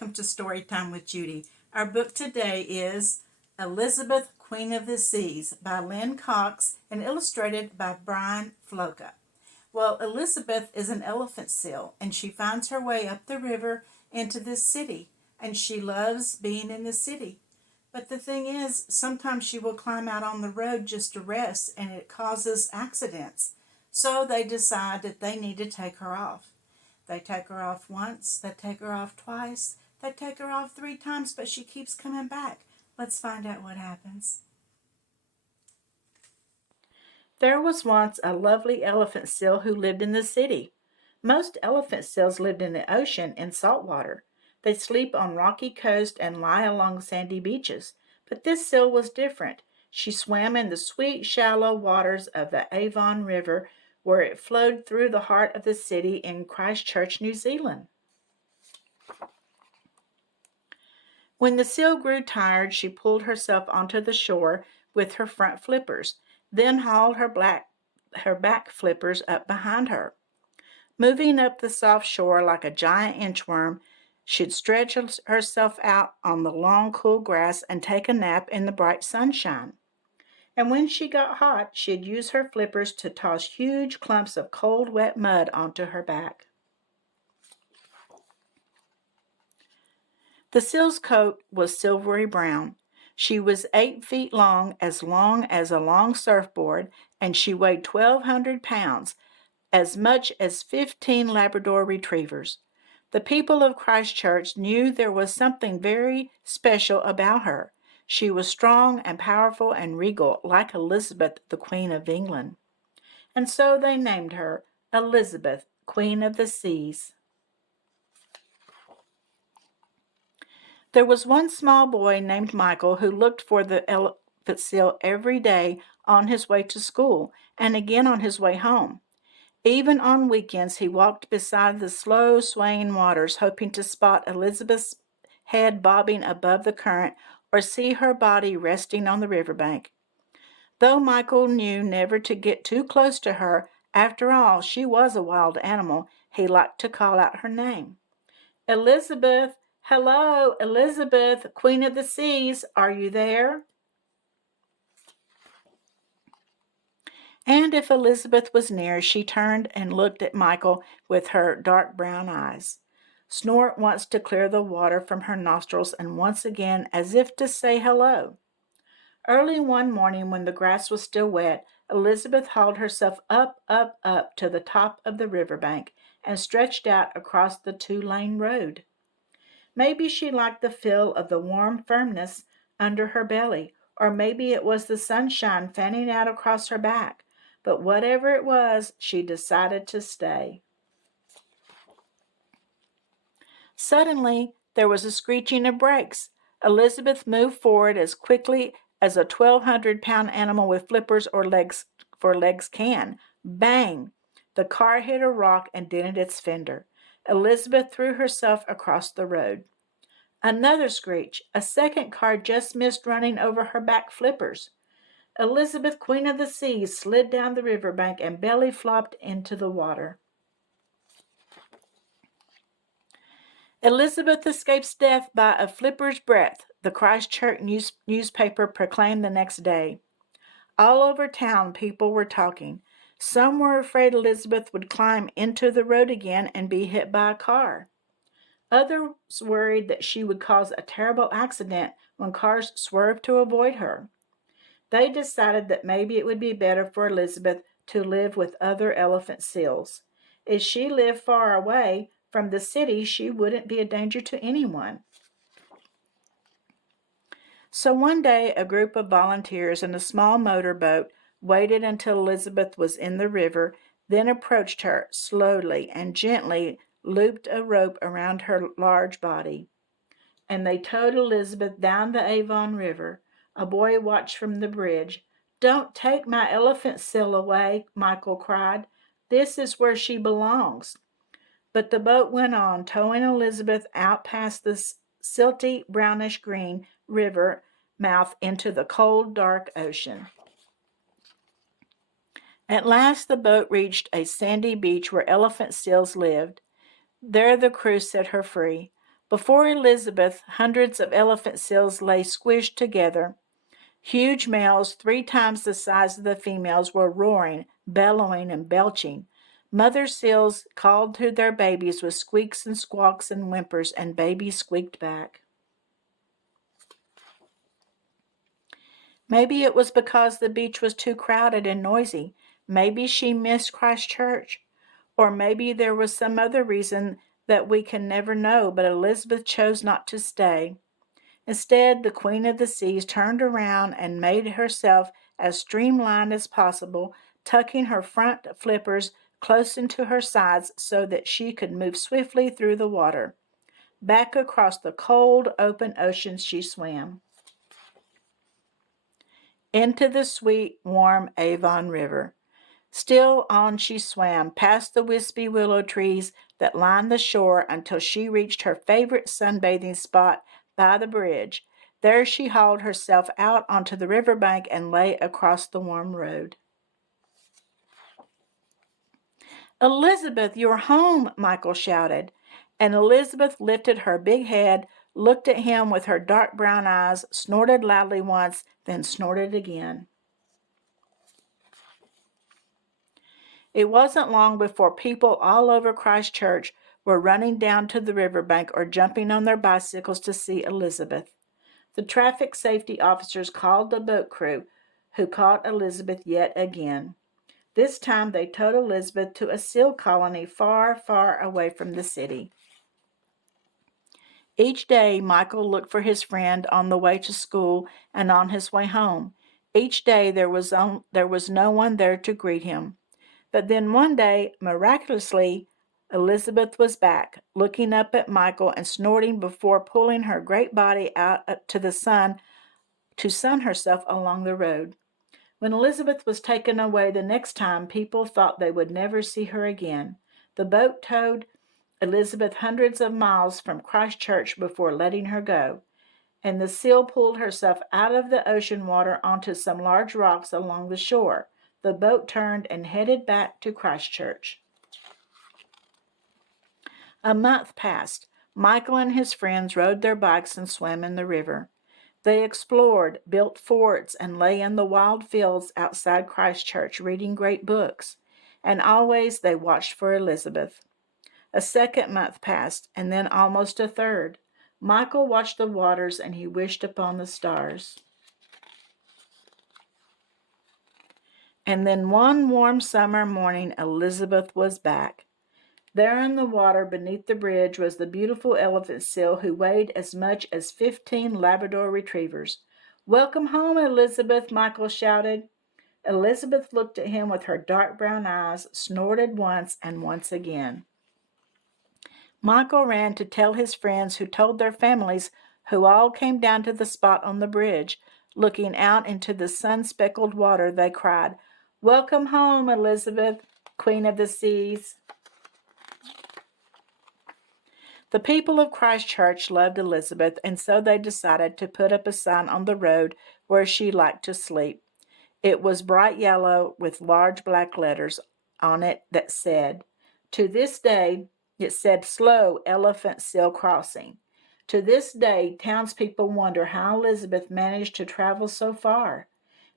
welcome to Storytime with Judy. Our book today is Elizabeth, Queen of the Seas by Lynn Cox and illustrated by Brian Floka. Well, Elizabeth is an elephant seal and she finds her way up the river into this city, and she loves being in the city. But the thing is, sometimes she will climb out on the road just to rest and it causes accidents. So they decide that they need to take her off. They take her off once, they take her off twice, they take her off 3 times, but she keeps coming back. Let's find out what happens. There was once a lovely elephant seal who lived in the city. Most elephant seals lived in the ocean in salt water. They sleep on rocky coasts and lie along sandy beaches. But this seal was different. She swam in the sweet, shallow waters of the Avon River, where it flowed through the heart of the city in Christchurch, New Zealand. When the seal grew tired, she pulled herself onto the shore with her front flippers, then hauled her back flippers up behind her. Moving up the soft shore like a giant inchworm, she'd stretch herself out on the long, cool grass and take a nap in the bright sunshine. And when she got hot, she'd use her flippers to toss huge clumps of cold, wet mud onto her back. The seal's coat was silvery brown. She was 8 feet long as a long surfboard, and she weighed 1,200 pounds, as much as 15 Labrador retrievers. The people of Christchurch knew there was something very special about her. She was strong and powerful and regal, like Elizabeth, the Queen of England. And so they named her Elizabeth, Queen of the Seas. There was one small boy named Michael who looked for the elephant seal every day on his way to school and again on his way home. Even on weekends, he walked beside the slow swaying waters, hoping to spot Elizabeth's head bobbing above the current or see her body resting on the riverbank. Though Michael knew never to get too close to her, after all, she was a wild animal, he liked to call out her name. Elizabeth! Hello, Elizabeth, Queen of the Seas, are you there? And if Elizabeth was near, she turned and looked at Michael with her dark brown eyes. Snort once to clear the water from her nostrils, and once again as if to say hello. Early one morning, when the grass was still wet, Elizabeth hauled herself up to the top of the riverbank and stretched out across the 2-lane road. Maybe she liked the feel of the warm firmness under her belly, or maybe it was the sunshine fanning out across her back. But whatever it was, she decided to stay. Suddenly, there was a screeching of brakes. Elizabeth moved forward as quickly as a 1,200-pound animal with flippers or legs can. Bang! The car hit a rock and dented its fender. Elizabeth threw herself across the road. Another screech. A second car just missed running over her back flippers. Elizabeth, Queen of the Seas, slid down the riverbank and belly flopped into the water. Elizabeth escapes death by a flipper's breadth, the Christchurch newspaper proclaimed the next day. All over town, people were talking. Some were afraid Elizabeth would climb into the road again and be hit by a car. Others worried that she would cause a terrible accident when cars swerved to avoid her. They decided that maybe it would be better for Elizabeth to live with other elephant seals. If she lived far away from the city, she wouldn't be a danger to anyone. So one day, a group of volunteers in a small motorboat waited until Elizabeth was in the river, then approached her slowly and gently looped a rope around her large body. And they towed Elizabeth down the Avon River. A boy watched from the bridge. "Don't take my elephant seal away," Michael cried. "This is where she belongs." But the boat went on, towing Elizabeth out past the silty brownish-green river mouth into the cold, dark ocean. At last the boat reached a sandy beach where elephant seals lived. There the crew set her free. Before Elizabeth, hundreds of elephant seals lay squished together. Huge males, 3 times the size of the females, were roaring, bellowing, and belching. Mother seals called to their babies with squeaks and squawks and whimpers, and babies squeaked back. Maybe it was because the beach was too crowded and noisy. Maybe she missed Christchurch. Or maybe there was some other reason that we can never know, but Elizabeth chose not to stay. Instead, the Queen of the Seas turned around and made herself as streamlined as possible, tucking her front flippers close into her sides so that she could move swiftly through the water. Back across the cold, open ocean she swam. Into the sweet, warm Avon River. Still on she swam, past the wispy willow trees that lined the shore until she reached her favorite sunbathing spot by the bridge. There she hauled herself out onto the riverbank and lay across the warm road. "Elizabeth, you're home!" Michael shouted. And Elizabeth lifted her big head, looked at him with her dark brown eyes, snorted loudly once, then snorted again. It wasn't long before people all over Christchurch were running down to the riverbank or jumping on their bicycles to see Elizabeth. The traffic safety officers called the boat crew, who caught Elizabeth yet again. This time they towed Elizabeth to a seal colony far, far away from the city. Each day Michael looked for his friend on the way to school and on his way home. Each day there was no one there to greet him. But then one day, miraculously, Elizabeth was back, looking up at Michael and snorting before pulling her great body out to the sun to sun herself along the road. When Elizabeth was taken away the next time, people thought they would never see her again. The boat towed Elizabeth hundreds of miles from Christchurch before letting her go, and the seal pulled herself out of the ocean water onto some large rocks along the shore. The boat turned and headed back to Christchurch. A month passed. Michael and his friends rode their bikes and swam in the river. They explored, built forts, and lay in the wild fields outside Christchurch reading great books. And always they watched for Elizabeth. A second month passed, and then almost a third. Michael watched the waters, and he wished upon the stars. And then one warm summer morning, Elizabeth was back. There in the water beneath the bridge was the beautiful elephant seal who weighed as much as 15 Labrador retrievers. "Welcome home, Elizabeth," Michael shouted. Elizabeth looked at him with her dark brown eyes, snorted once and once again. Michael ran to tell his friends, who told their families, who all came down to the spot on the bridge. Looking out into the sun-speckled water, they cried, "Welcome home, Elizabeth, Queen of the Seas." The people of Christchurch loved Elizabeth, and so they decided to put up a sign on the road where she liked to sleep. It was bright yellow with large black letters on it that said, "To this day," it said, "Slow Elephant Seal Crossing." To this day, townspeople wonder how Elizabeth managed to travel so far.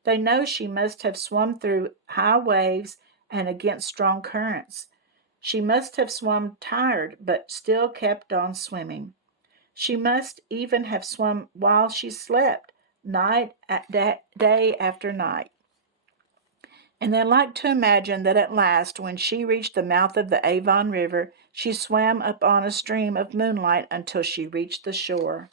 They know she must have swum through high waves and against strong currents. She must have swum tired, but still kept on swimming. She must even have swum while she slept, day after night. And they like to imagine that at last, when she reached the mouth of the Avon River, she swam up on a stream of moonlight until she reached the shore.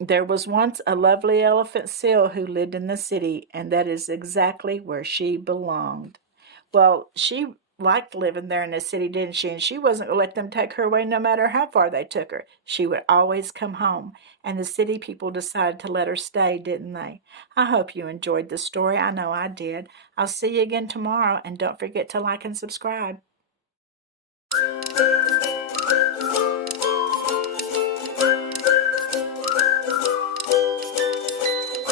There was once a lovely elephant seal who lived in the city, and that is exactly where she belonged. Well, she liked living there in the city, didn't she? And she wasn't going to let them take her away no matter how far they took her. She would always come home. And the city people decided to let her stay, didn't they? I hope you enjoyed the story. I know I did. I'll see you again tomorrow, and don't forget to like and subscribe.